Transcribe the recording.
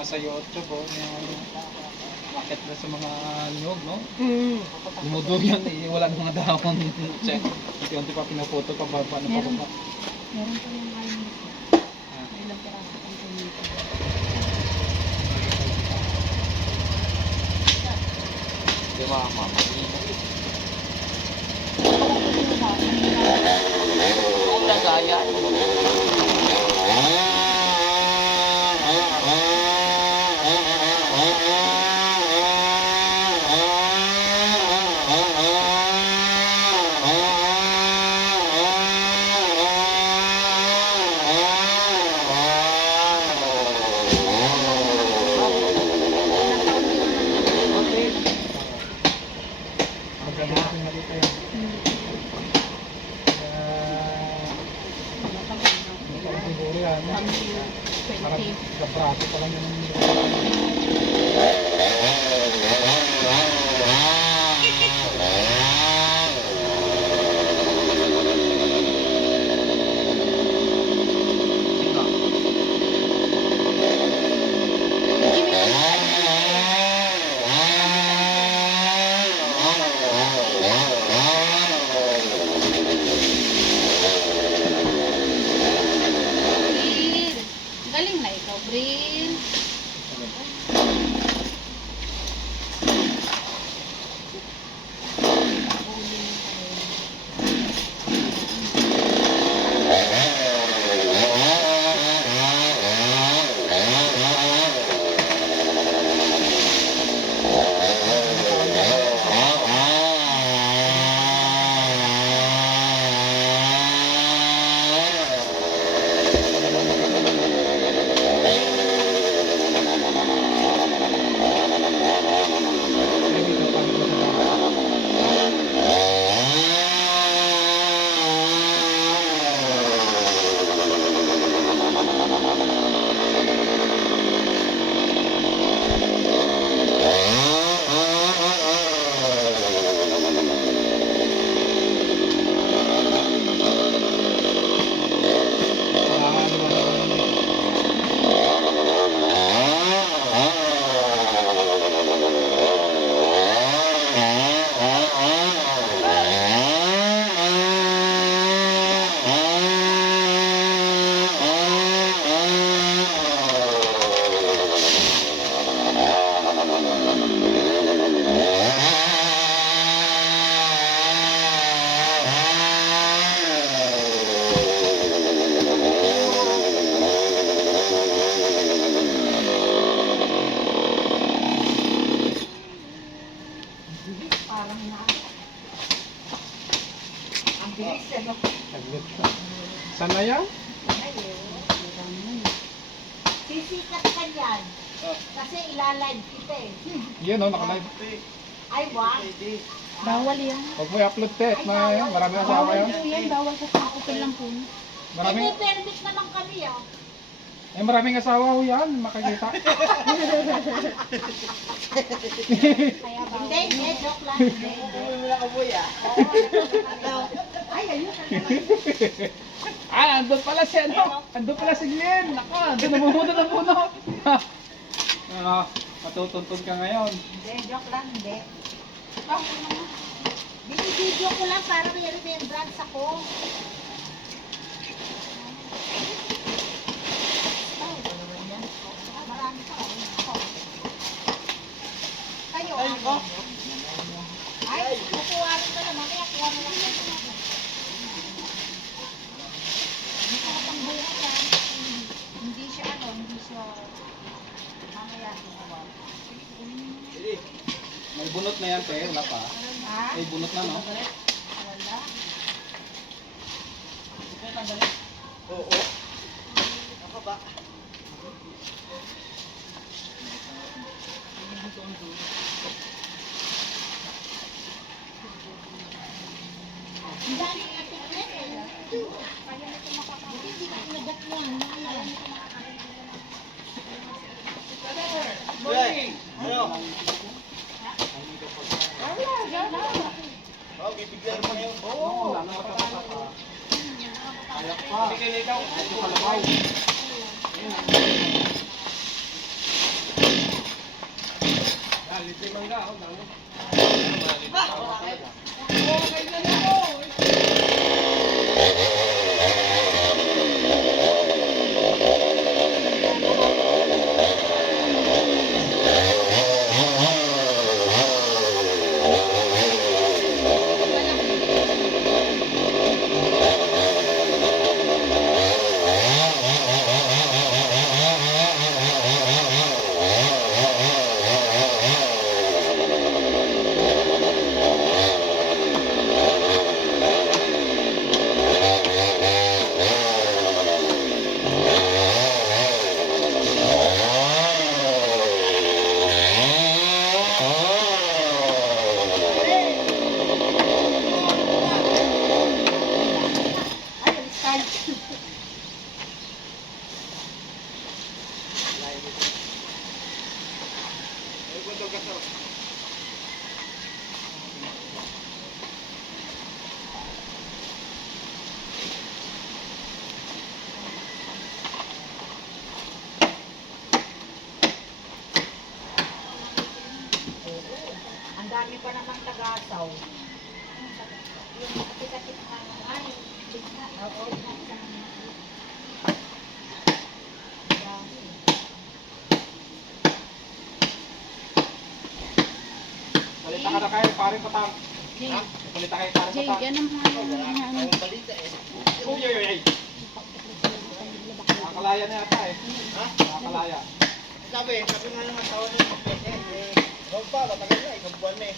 sa YouTube, oh, yung market na sa mga nyog, no? Lumudog yan, eh, wala ng mga dahon. Check. Unti-unti pa pinapoto pa baba na Meron. pababa. Meron pa yung kain. May ilang piraso pang tomato. Di ba, mama? Ang lagaya. Magagamitin na dito yan. Siguro yan. Parang kapraso pa lang yan. Galing na ikaw, Bril. Parang na. Ang bilis eh. Saglit ka. Saan na yan? Sisikat ka dyan. Kasi ilalive kita eh. Yan, oh, nakalive. Ay, wag. Bawal yan. Huwag mo i-upload, te. Marami ang asawa Bawal yan. po yan. Bawal sa sakupin lang po. Maraming, May permit naman kami ah. maraming asawa ho yan. Makikita. Kaya bawal. Hindi, joke lang. Umuwi mo lang amoy ah. Ay, ayun. Ah, andun pala si ano? Andun pala si Glenn. Nako, andun namumuno ng puno. Matutuntun ka ngayon. Hindi, joke lang. Hindi. Binibidyo ko lang para may remembrance ako. Marami pa. Kayo, ano? Ay, kukuha rin ka na. Mamaya, kuha mo lang. Hindi ka napangbuhat yan. Hindi siya ano, hindi siya mamaya kukuha. May bunot na yan, te. Wala pa. Ha? May bunot na, no? Wala. Oo. Ako ba? Ang dami nga tiklet eh. Kaya na ito makakaroon. Hindi ka nagat mo. Kaya na ito makakaroon. Morning! Ano? Wala. Bibigyan mo ngayon. Oo. Wala na matapos pa. Ayak pa. Bigyan ikaw. Ito kalabay. Ang dami pa namang tagasaw. Yung kapit-kapit na ay, oo. Balita ka na kayo, paring patang. Jay, Ha? Balita kayo, paring Jay, patang. yan ang mga ano. Uy, uy, uy. Nakakalaya na yata eh. Ha? Nakakalaya. Sabi nga ng asawa niya, huwag pa, matagal na, isang buwan na eh.